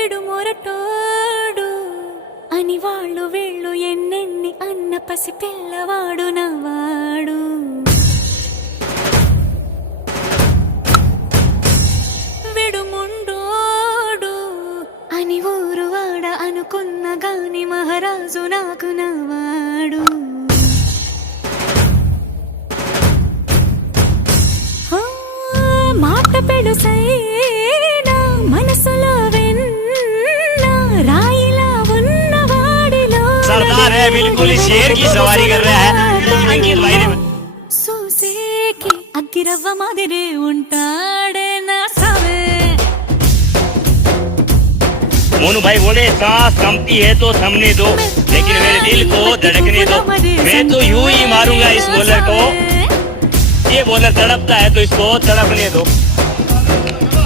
విడు మొరటోడు అని వాళ్ళు వీళ్ళు ఎన్నెన్ని అన్న పసి పిల్లవాడు నవ్వాడు. విడు ముండోడు అని ఊరు వాడ అనుకున్న గాని మహారాజు నాకు నవ్వాడు. మాట పెడుసైనా మనసులో వెన్న రాయిలా ఉన్నవాడిలో सरदार है बिल्कुल शेर की सवारी कर रहा है अंकित भाई ने చూసేకి అగ్గిరవ్వ మాదిరే ఉంటాడే నా సవే. मोनू भाई बोले सांस कंपती है तो थमने दो लेकिन मेरे दिल को धड़कने दो. मैं तो यूं ही मारूंगा इस बॉलर को. ये बॉलर तड़पता है तो इसको तड़पने दो.